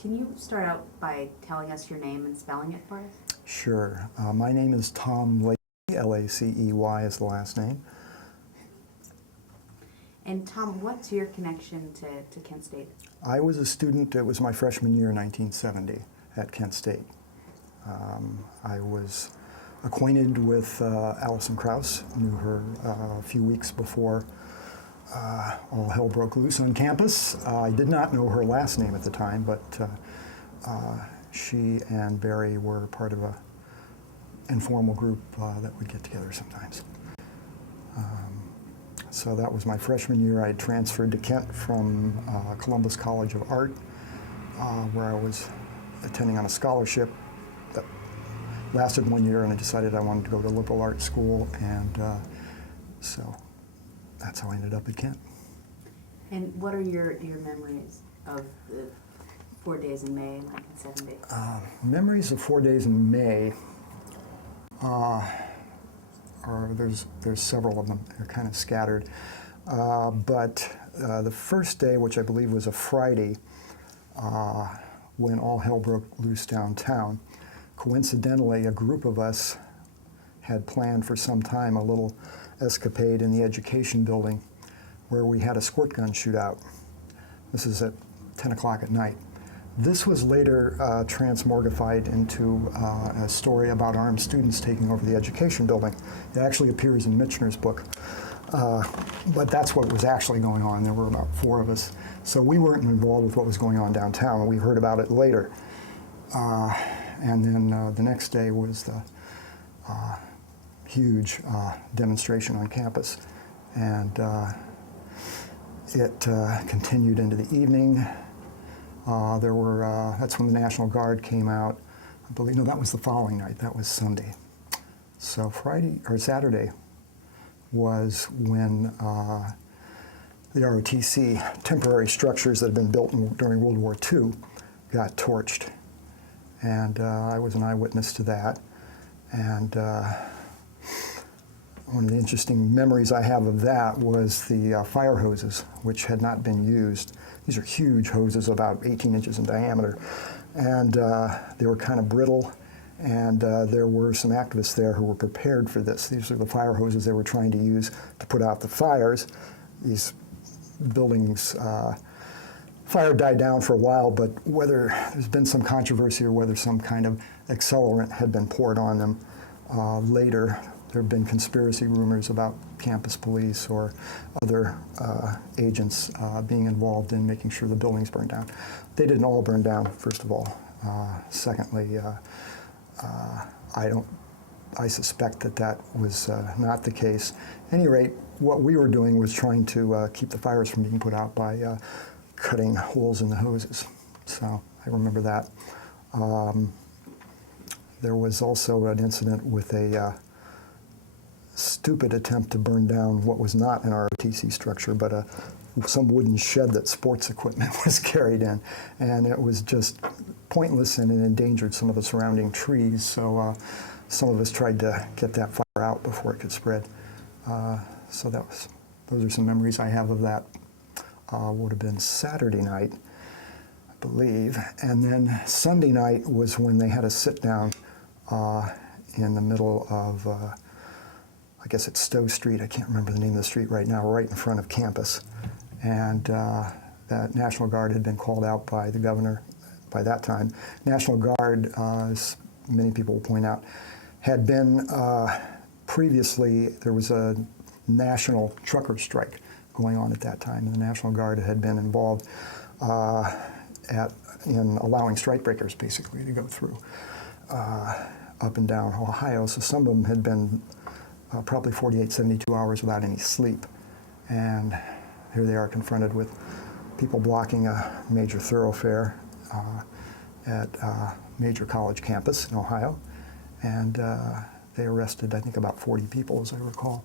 Can you start out by telling us your name and spelling it for us? Sure. My name is Tom Lacey, L-A-C-E-Y is the last name. And Tom, what's your connection to Kent State? I was a student, it was my freshman year in 1970 at Kent State. I was acquainted with Allison Krauss, knew her a few weeks before all hell broke loose on campus. I did not know her last name at the time, but she and Barry were part of a informal group that would get together sometimes. So that was my freshman year. I had transferred to Kent from Columbus College of Art, where I was attending on a scholarship that lasted 1 year, and I decided I wanted to go to liberal arts school, and so that's how I ended up at Kent. And what are your memories of the 4 days in May, 1970? Memories of 4 days in May, there's several of them. They're kind of scattered. But the first day, which I believe was a Friday, when all hell broke loose downtown, coincidentally, a group of us had planned for some time a little escapade in the education building where we had a squirt gun shootout. This is at 10 o'clock at night. This was later transmogrified into a story about armed students taking over the education building. It actually appears in Michener's book. But that's what was actually going on. There were about 4 of us. So we weren't involved with what was going on downtown. We heard about it later. And then the next day was the huge demonstration on campus. And it continued into the evening. That's when the National Guard came out. I believe, no, that was the following night. That was Sunday. So Saturday was when the ROTC temporary structures that had been built during World War II got torched. And I was an eyewitness to that. And one of the interesting memories I have of that was the fire hoses, which had not been used. These are huge hoses, about 18 inches in diameter. And they were kind of brittle. And there were some activists there who were prepared for this. These are the fire hoses they were trying to use to put out the fires. These buildings, fire died down for a while, but whether there's been some controversy or whether some kind of accelerant had been poured on them later, there have been conspiracy rumors about campus police or other agents being involved in making sure the buildings burned down. They didn't all burn down, first of all. Secondly, I suspect that was not the case. At any rate, what we were doing was trying to keep the fires from being put out by cutting holes in the hoses. So I remember that. There was also an incident with a stupid attempt to burn down what was not an ROTC structure, but some wooden shed that sports equipment was carried in. And it was just pointless, and it endangered some of the surrounding trees. So some of us tried to get that fire out before it could spread. So those are some memories I have of that. Would have been Saturday night, I believe. And then Sunday night was when they had a sit down in the middle of I guess it's Stowe Street. I can't remember the name of the street right now, right in front of campus. And that National Guard had been called out by the governor by that time. National Guard, as many people will point out, had been previously, there was a national trucker strike going on at that time, and the National Guard had been involved in allowing strikebreakers basically to go through up and down Ohio. So some of them had been probably 48, 72 hours without any sleep. And here they are confronted with people blocking a major thoroughfare at a major college campus in Ohio. And they arrested, I think, about 40 people, as I recall.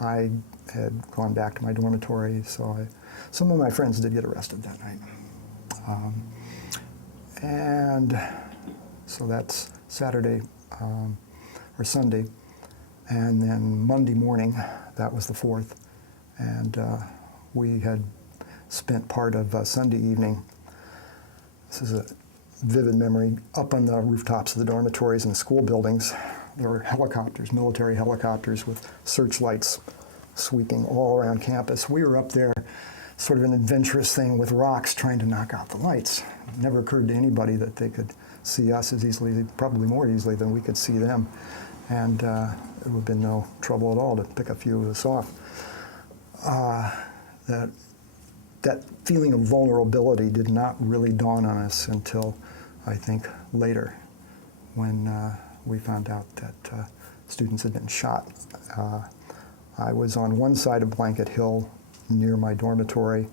I had gone back to my dormitory, so some of my friends did get arrested that night. And so that's Saturday or Sunday. And then Monday morning, that was the 4th. And we had spent part of Sunday evening This is a vivid memory. Up on the rooftops of the dormitories and the school buildings, there were helicopters, military helicopters with searchlights sweeping all around campus. We were up there, sort of an adventurous thing with rocks trying to knock out the lights. It never occurred to anybody that they could see us as easily, probably more easily than we could see them. And it would have been no trouble at all to pick a few of us off. That feeling of vulnerability did not really dawn on us until, I think, later, when we found out that students had been shot. I was on one side of Blanket Hill near my dormitory.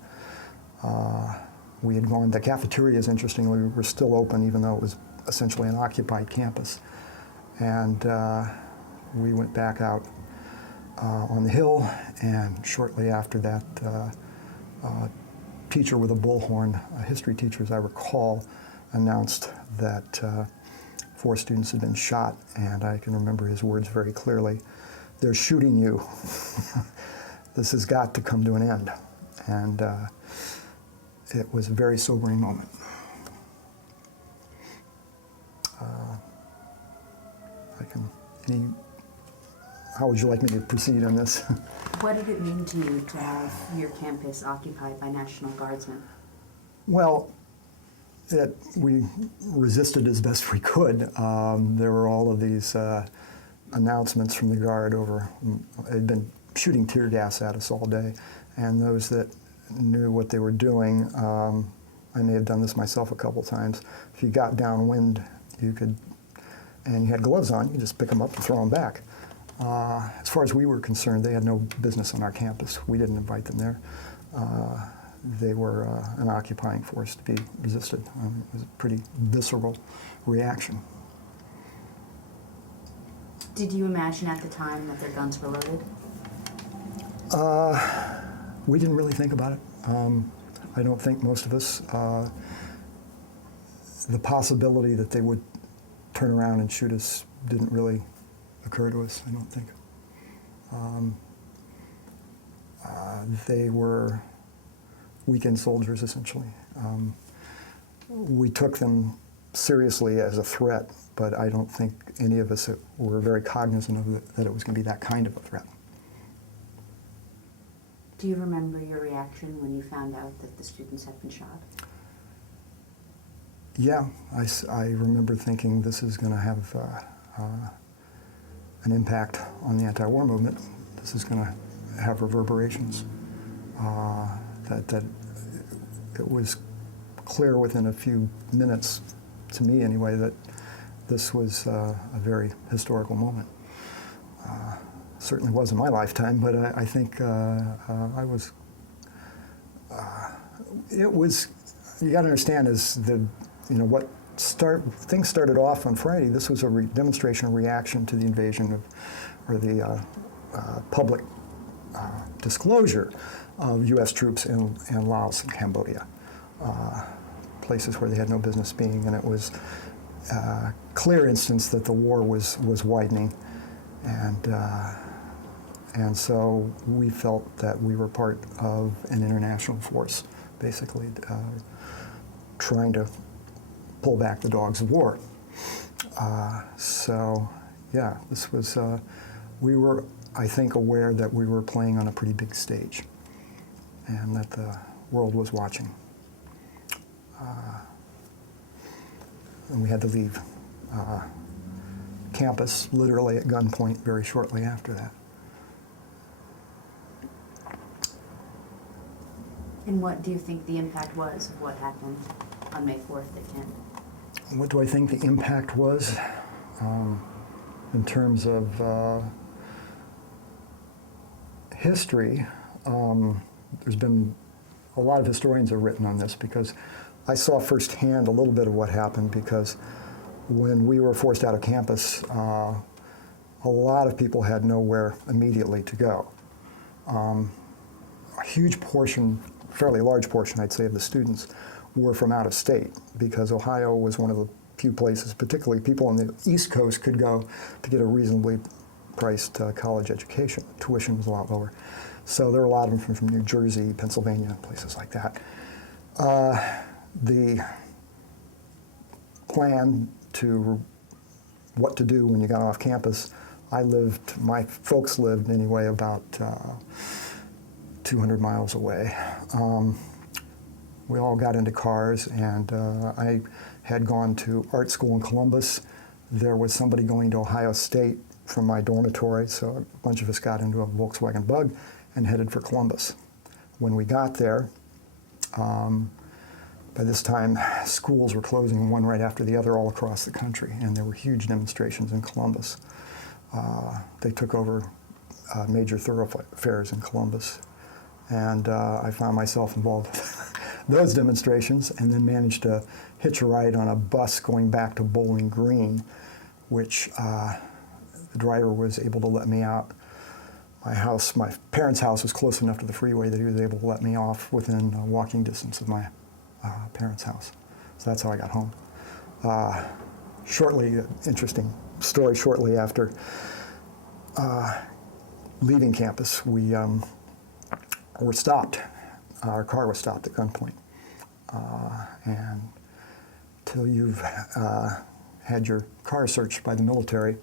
We had gone, the cafeterias, interestingly, were still open even though it was essentially an occupied campus. And we went back out on the hill, and shortly after that, a teacher with a bullhorn, a history teacher as I recall, announced that 4 students had been shot, and I can remember his words very clearly. "They're shooting you. This has got to come to an end." And it was a very sobering moment. How would you like me to proceed on this? What did it mean to you to have your campus occupied by National Guardsmen? Well, we resisted as best we could. There were all of these announcements from the Guard over, they'd been shooting tear gas at us all day, and those that knew what they were doing, I may have done this myself a couple times, if you got downwind, you could, and you had gloves on, you just pick them up and throw them back. As far as we were concerned, they had no business on our campus. We didn't invite them there. They were an occupying force to be resisted. It was a pretty visceral reaction. Did you imagine at the time that their guns were loaded? We didn't really think about it. I don't think most of us. The possibility that they would turn around and shoot us didn't really occur to us, I don't think. They were weekend soldiers, essentially. We took them seriously as a threat, but I don't think any of us were very cognizant of that it was going to be that kind of a threat. Do you remember your reaction when you found out that the students had been shot? Yeah, I remember thinking this is going to have an impact on the anti-war movement. This is going to have reverberations. That it was clear within a few minutes, to me anyway, that this was a very historical moment. Certainly was in my lifetime, but I think I was. It was. You got to understand is things started off on Friday. This was a demonstration, a reaction to the invasion of, or the public disclosure of U.S. troops in Laos and Cambodia, places where they had no business being, and it was a clear instance that the war was widening, and so we felt that we were part of an international force, basically trying to pull back the dogs of war. So, yeah, this was, we were, I think, aware that we were playing on a pretty big stage and that the world was watching. And we had to leave campus literally at gunpoint very shortly after that. And what do you think the impact was of what happened on May 4th at Kent? What do I think the impact was in terms of history? There's been a lot of historians have written on this because I saw firsthand a little bit of what happened because when we were forced out of campus, a lot of people had nowhere immediately to go. A huge portion, fairly large portion, I'd say, of the students were from out of state because Ohio was one of the few places, particularly people on the East Coast could go to get a reasonably priced college education. Tuition was a lot lower. So there were a lot of them from New Jersey, Pennsylvania, places like that. The plan to what to do when you got off campus, my folks lived anyway about 200 miles away. We all got into cars, and I had gone to art school in Columbus. There was somebody going to Ohio State from my dormitory, so a bunch of us got into a Volkswagen Bug and headed for Columbus. When we got there, by this time, schools were closing one right after the other all across the country, and there were huge demonstrations in Columbus. They took over major thoroughfares in Columbus, and I found myself involved with those demonstrations, and then managed to hitch a ride on a bus going back to Bowling Green, which the driver was able to let me out. My parents' house was close enough to the freeway that he was able to let me off within walking distance of my parents' house. So that's how I got home. Interesting story, shortly after leaving campus, we were stopped. Our car was stopped at gunpoint. And till you've had your car searched by the military,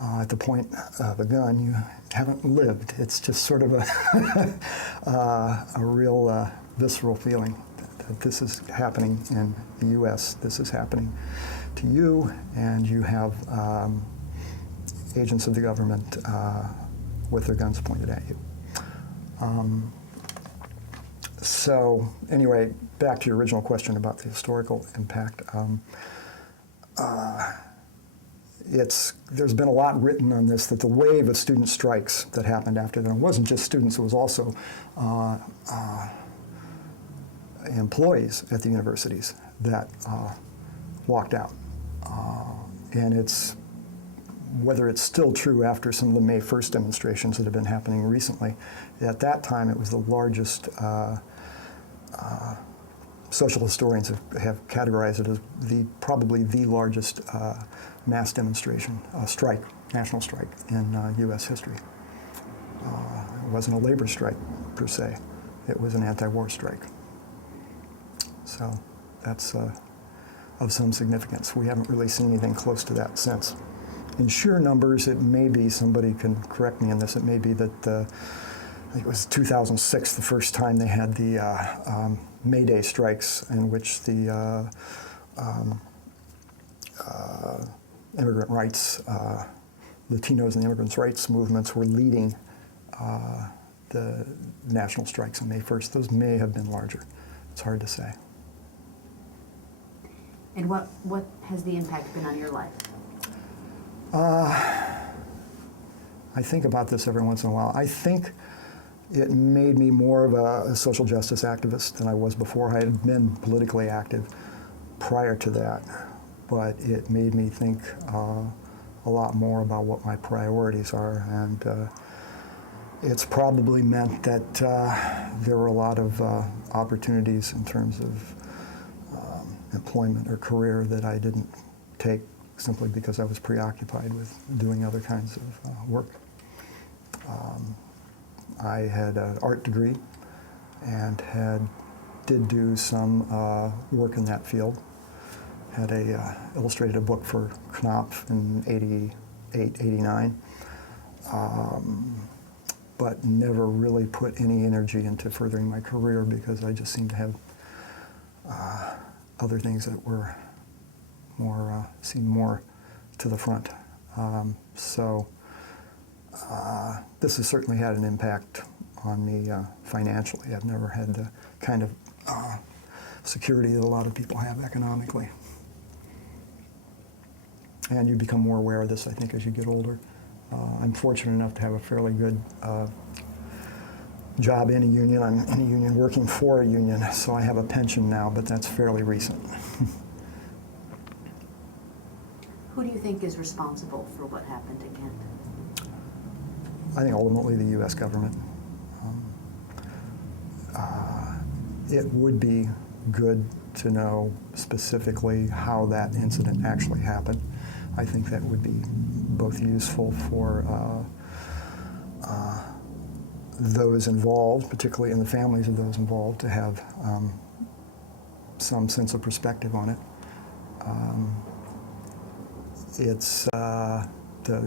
at the point of a gun, you haven't lived. It's just sort of a real visceral feeling that this is happening in the U.S. This is happening to you, and you have agents of the government with their guns pointed at you. So anyway, back to your original question about the historical impact. There's been a lot written on this, that the wave of student strikes that happened after that, it wasn't just students, it was also employees at the universities that walked out. And whether it's still true after some of the May 1st demonstrations that have been happening recently, at that time it was the largest, social historians have categorized it as probably the largest mass demonstration, national strike in U.S. history. It wasn't a labor strike per se, it was an anti-war strike. So that's of some significance. We haven't really seen anything close to that since. In sheer numbers, it may be, somebody can correct me on this, it may be that I think it was 2006, the first time they had the May Day strikes, in which the immigrant rights, Latinos and the immigrants' rights movements were leading the national strikes on May 1st. Those may have been larger. It's hard to say. And what has the impact been on your life? I think about this every once in a while. I think it made me more of a social justice activist than I was before. I had been politically active prior to that, but it made me think a lot more about what my priorities are, and it's probably meant that there were a lot of opportunities in terms of employment or career that I didn't take simply because I was preoccupied with doing other kinds of work. I had an art degree and did do some work in that field. Had illustrated a book for Knopf in 88, 89, but never really put any energy into furthering my career because I just seemed to have other things that were seemed more to the front. This has certainly had an impact on me financially. I've never had the kind of security that a lot of people have economically. And you become more aware of this, I think, as you get older. I'm fortunate enough to have a fairly good job in a union. I'm in a union working for a union, so I have a pension now, but that's fairly recent. Who do you think is responsible for what happened at Kent? I think ultimately the U.S. government. It would be good to know specifically how that incident actually happened. I think that would be both useful for those involved, particularly in the families of those involved, to have some sense of perspective on it. It's the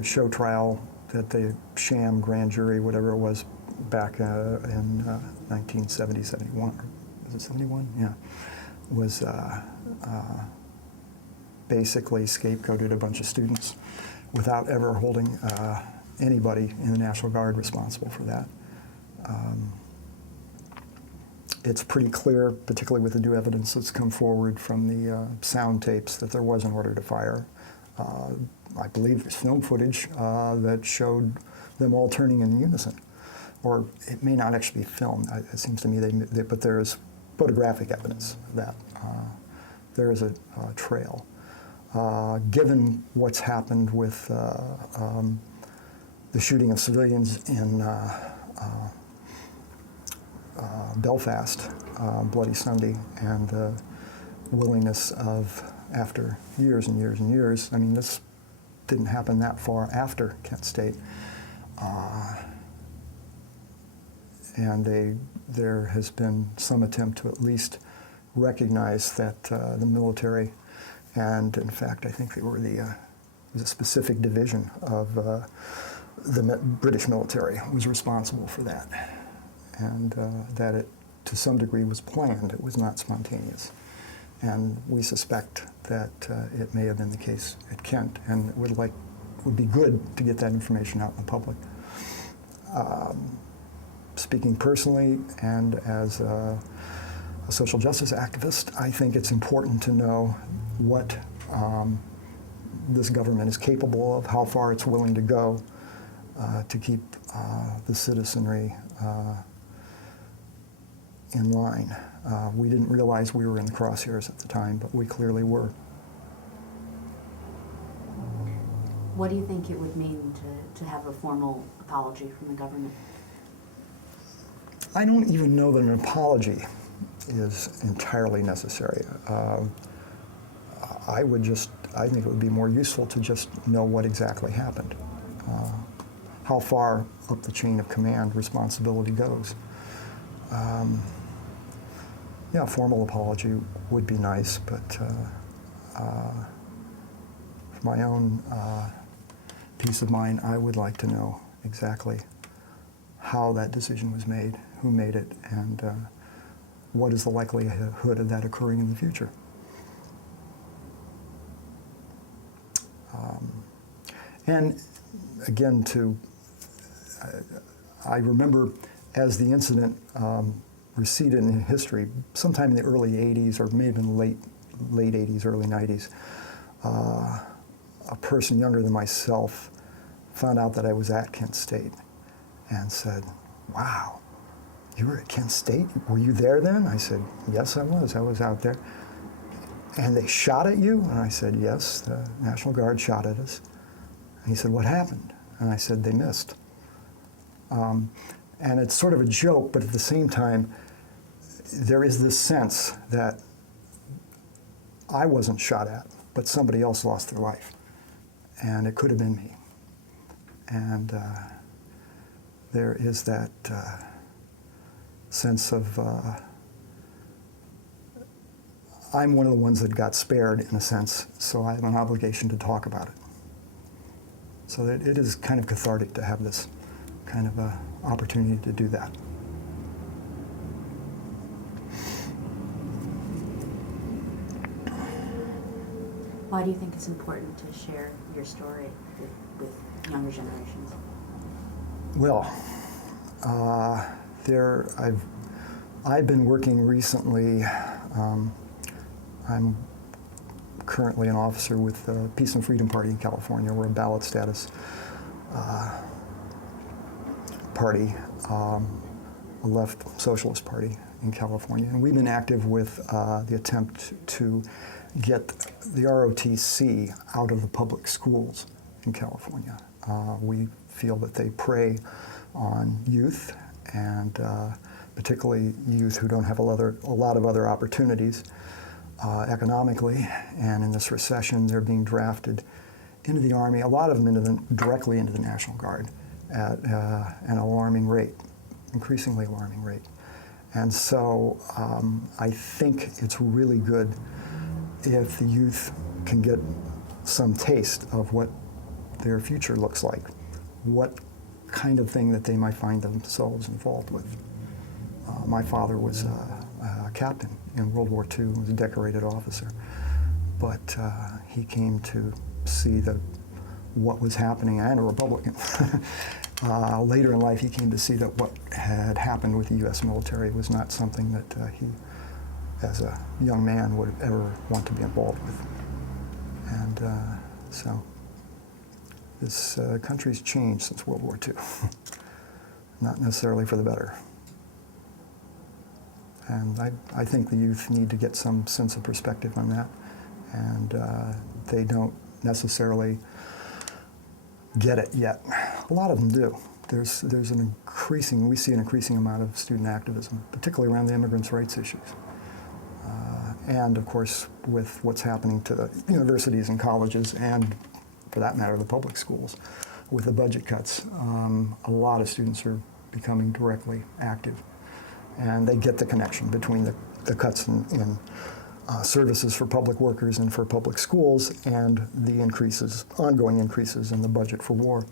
show trial that the sham grand jury, whatever it was, back in 1970, 71. Was it 71? Yeah. Was basically scapegoated a bunch of students without ever holding anybody in the National Guard responsible for that. It's pretty clear, particularly with the new evidence that's come forward from the sound tapes, that there was an order to fire. I believe there's film footage that showed them all turning in unison. Or it may not actually be filmed. It seems to me but there is photographic evidence of that. There is a trail. Given what's happened with the shooting of civilians in Belfast, Bloody Sunday, and the willingness of, after years and years and years, I mean, this didn't happen that far after Kent State, and there has been some attempt to at least recognize that the military, and in fact, I think they were was a specific division of the British military was responsible for that, and that it, to some degree, was planned. It was not spontaneous. And we suspect that it may have been the case at Kent, and it would be good to get that information out in the public. Speaking personally and as a social justice activist, I think it's important to know what this government is capable of, how far it's willing to go to keep the citizenry in line. We didn't realize we were in the crosshairs at the time, but we clearly were. What do you think it would mean to have a formal apology from the government? I don't even know that an apology is entirely necessary. I think it would be more useful to just know what exactly happened, how far up the chain of command responsibility goes. Yeah, a formal apology would be nice, but for my own peace of mind, I would like to know exactly how that decision was made, who made it, and what is the likelihood of that occurring in the future. And again, I remember as the incident receded in history, sometime in the early 80s, or maybe in the late 80s, early 90s, a person younger than myself found out that I was at Kent State and said, "Wow, you were at Kent State? Were you there then?" I said, "Yes, I was. I was out there." "And they shot at you?" And I said, "Yes, the National Guard shot at us." And he said, "What happened?" And I said, "They missed." And it's sort of a joke, but at the same time, there is this sense that I wasn't shot at, but somebody else lost their life. And it could have been me. And there is that sense of, I'm one of the ones that got spared, in a sense, so I have an obligation to talk about it. So that it is kind of cathartic to have this kind of opportunity to do that. Why do you think it's important to share your story with younger generations? Well, I've been working recently. I'm currently an officer with the Peace and Freedom Party in California. We're a ballot status party, a left socialist party in California. And we've been active with the attempt to get the ROTC out of the public schools in California. We feel that they prey on youth, and particularly youth who don't have a lot of other opportunities economically, and in this recession they're being drafted into the Army, a lot of them directly into the National Guard at an alarming rate, increasingly alarming rate. And so I think it's really good if the youth can get some taste of what their future looks like, what kind of thing that they might find themselves involved with. My father was a captain in World War II, was a decorated officer, but he came to see what was happening, and a Republican. Later in life, he came to see that what had happened with the U.S. military was not something that he, as a young man, would ever want to be involved with. And so this country's changed since World War II, not necessarily for the better. And I think the youth need to get some sense of perspective on that, and they don't necessarily get it yet. A lot of them do. We see an increasing amount of student activism, particularly around the immigrants' rights issues. And of course, with what's happening to the universities and colleges, and for that matter, the public schools, with the budget cuts, a lot of students are becoming directly active. And they get the connection between the cuts in services for public workers and for public schools, and the ongoing increases in the budget for war.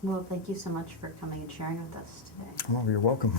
Well, thank you so much for coming and sharing with us today. Well, you're welcome.